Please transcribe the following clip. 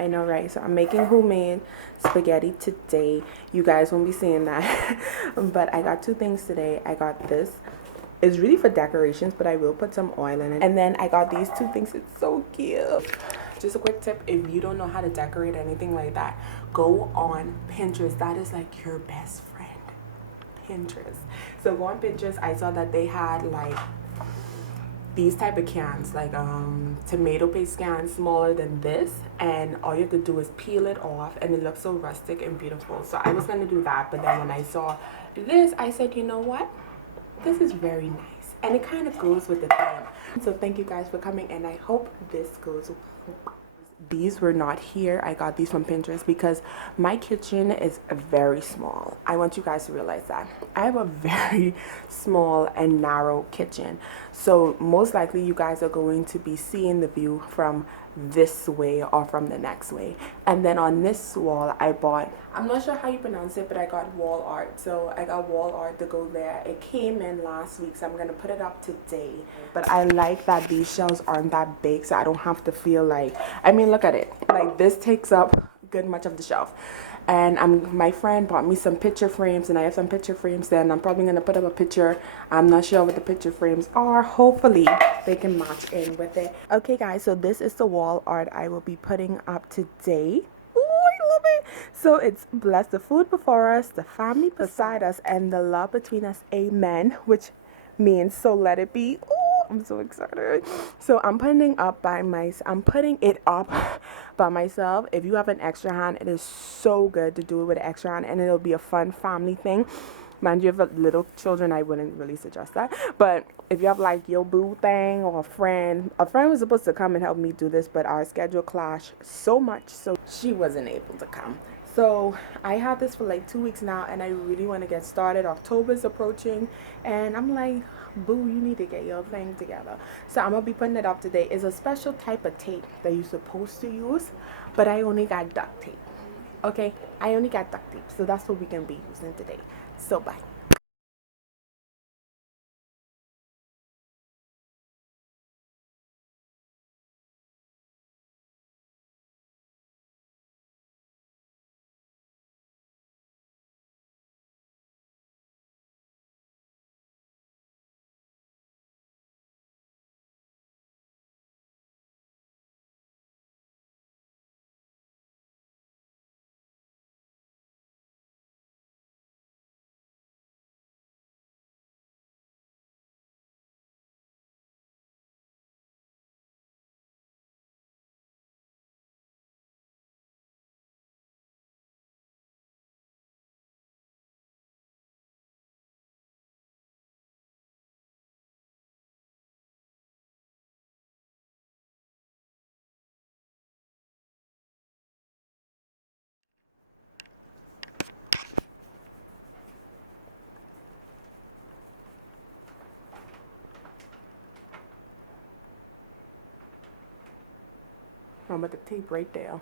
I know, right? So I'm making homemade spaghetti today. You guys won't be seeing that. But I got two things today. I got this. It's really for decorations, but I will put some oil in it. And then I got these two things. It's so cute. Just a quick tip, if you don't know how to decorate anything like that, go on Pinterest. That is like your best friend. Pinterest. So go on Pinterest. I saw that they had like these type of cans, like tomato paste cans smaller than this, and all you have to do is peel it off and it looks so rustic and beautiful. So I was gonna do that, but then when I saw this, I said, you know what, this is very nice and it kind of goes with the theme. So thank you guys for coming, and I hope this goes. These were not here. I got these from Pinterest because my kitchen is very small. I want you guys to realize that I have a very small and narrow kitchen, so most likely you guys are going to be seeing the view from this way or from the next way. And then on this wall I bought, I'm not sure how you pronounce it, but I got wall art. So I got wall art to go there. It came in last week, so I'm gonna put it up today. But I like that these shelves aren't that big, so I don't have to feel like, I mean, look at it, like this takes up good much of the shelf. And my friend bought me some picture frames, and I have some picture frames there, and I'm probably gonna put up a picture. I'm not sure what the picture frames are. Hopefully they can match in with it. Okay guys, so this is the wall art I will be putting up today. Ooh, I love it. So it's bless the food before us, the family beside us, and the love between us, amen, which means so let it be. Ooh, I'm so excited. So I'm putting it up by myself. If you have an extra hand, it is so good to do it with an extra hand, and it'll be a fun family thing. Mind you, if you have little children, I wouldn't really suggest that. But if you have like your boo thing or a friend was supposed to come and help me do this, but our schedule clashed so much, so she wasn't able to come. So I have this for like 2 weeks now, and I really want to get started. October's approaching, and I'm like, boo, you need to get your thing together. So I'm gonna be putting it up today. It's a special type of tape that you're supposed to use, but I only got duct tape. Okay, I only got duct tape, so that's what we're gonna be using today. So bye. I'm at the tape right there.